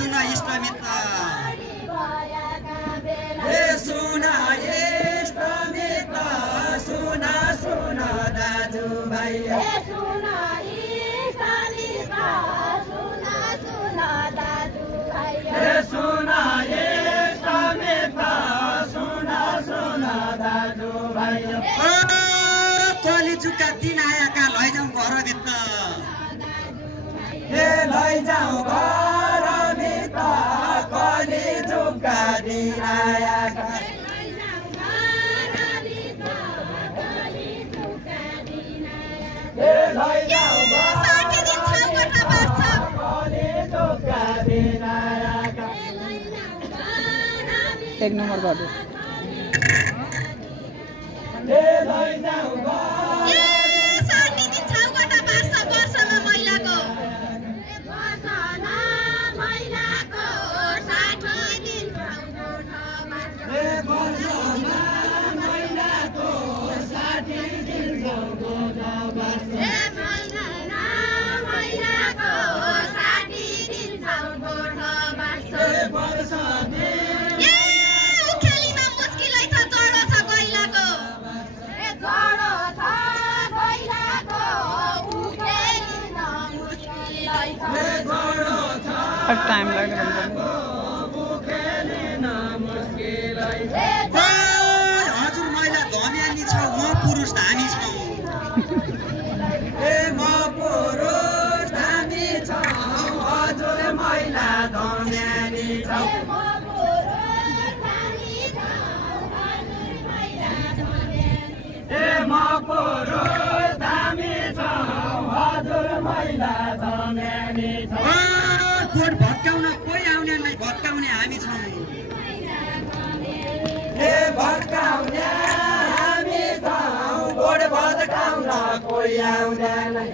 सुन इष्टमित्र ए सुन इष्टमित्र सुन सुन दाजुभाइ ए सुन इष्टमित्र सुन सुन दाजुभाइ ए सुन इष्टमित्र सुन सुन दाजुभाइ कलिजुगका दिन आएका लैजाउँ घरभित्र ए लैजाउँ घरभित्र कलिजुगका दिन आएका ए लैजाउँ कलिजुगका दिन आएका एक नम्बर बाटो ए लैजाउँ टाइम लाग्छ हजुर महिला धन्यानी छ म पुरुष धामी छौ ए म पुरुष धामी छौ हजुर महिला धन्यानी छौ ए म पुरुष धामी छौ हजुर महिला धन्यानी छौ कोट भत्काउन कोही आउनेलाई भत्काउने हामी छौँ ए भत्काउने हामी छौँ कोट भत्काउन कोही आउनेलाई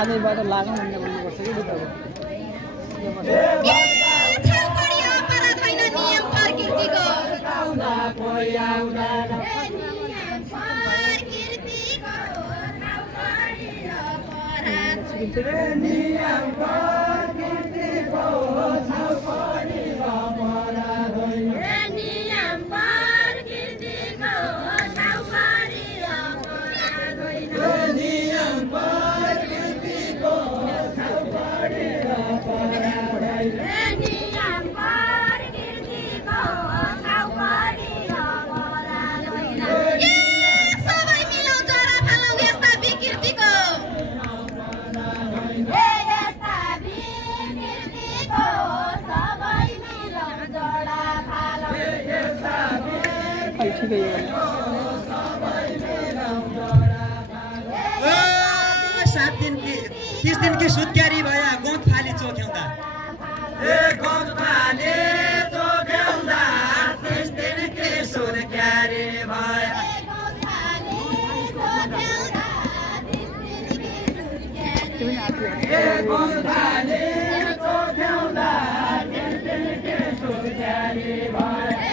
आजै बाटो लागौँ भन्ने भन्नुपर्छ कि कोही आउनेलाई नियम प्रकृतिको छाउपडी अपराध होइन नियम प्रकृतिको छाउपडी अपराध होइन नियम प्रकृतिको छाउपडी अपराध होइन नियम प्रकृतिको छाउपडी अपराध होइन सबै मिलौँ जरा फालौँ यस्ता विकृतिको सात दिन की 30 दिन की सुत्क्यारी भया गोठ फाली चोक्याउँदा ए गोठ फाली चोक्याउँदा 30 दिन की सुत्क्यारी भया ए गोठ फाली चोक्याउँदा 30 दिन की सुत्क्यारी भया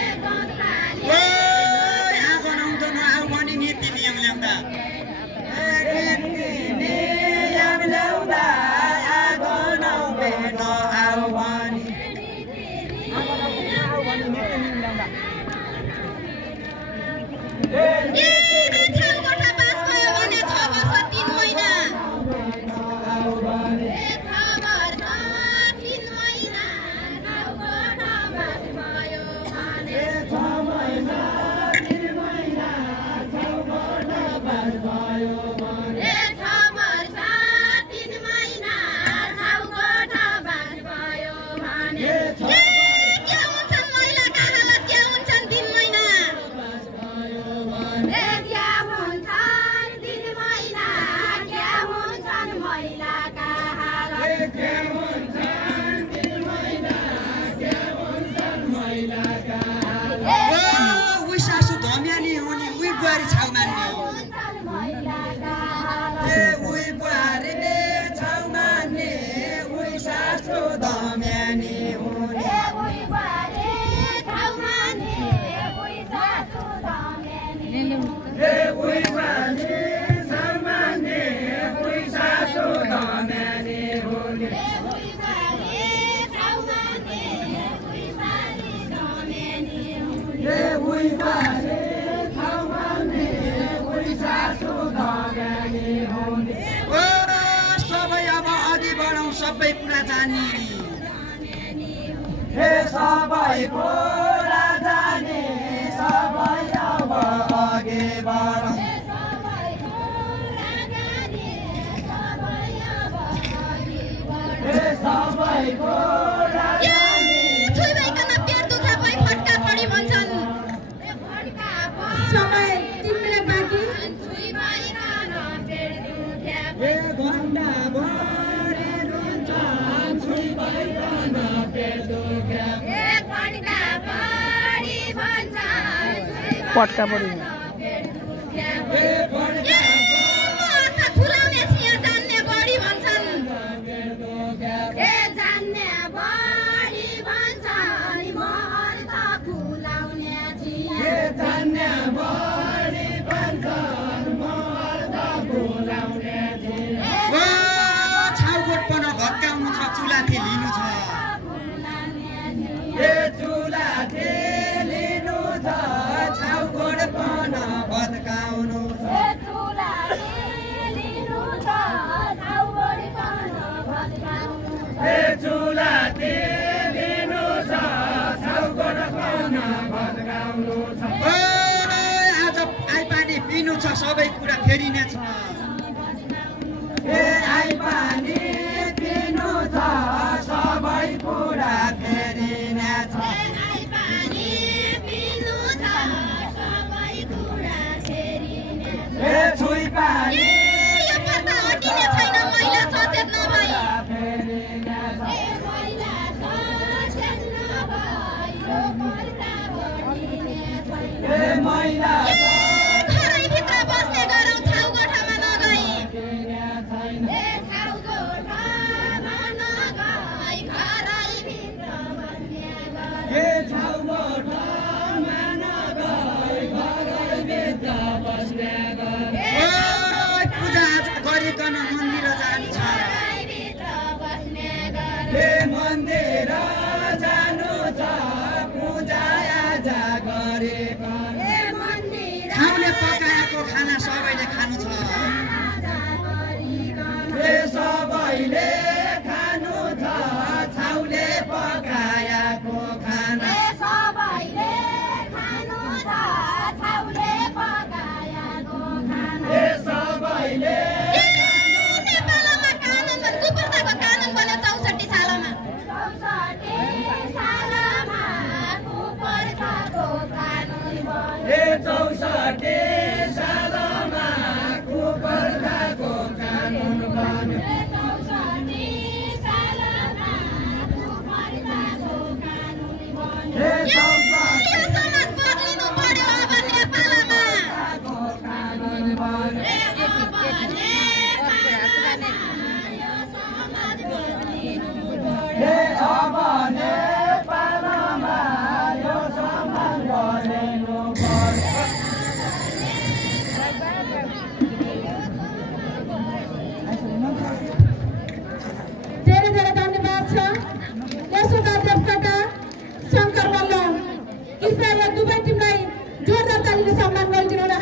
सबै अब अघि बढौँ सबै कुरा जानी हे सबै कुरा जाने सबै अब अघि बढौँ हे सबै कुरा पटका पड़ी छाउगोटपन भत्काउनु छ चुलाथी लिनु छ ए चुलाथी लिनु छ छाउगोटपन भत्काउनु छ ए चुलाथी लिनु छ छाउगोटपन भत्काउनु छ आज आइपानी पिनु छ सबै कुरा फेरिने छ ए आइपानी पिनु छ सबै कुरा फेरिने छ ए छुई पानी मैला पूजा गरिकन मन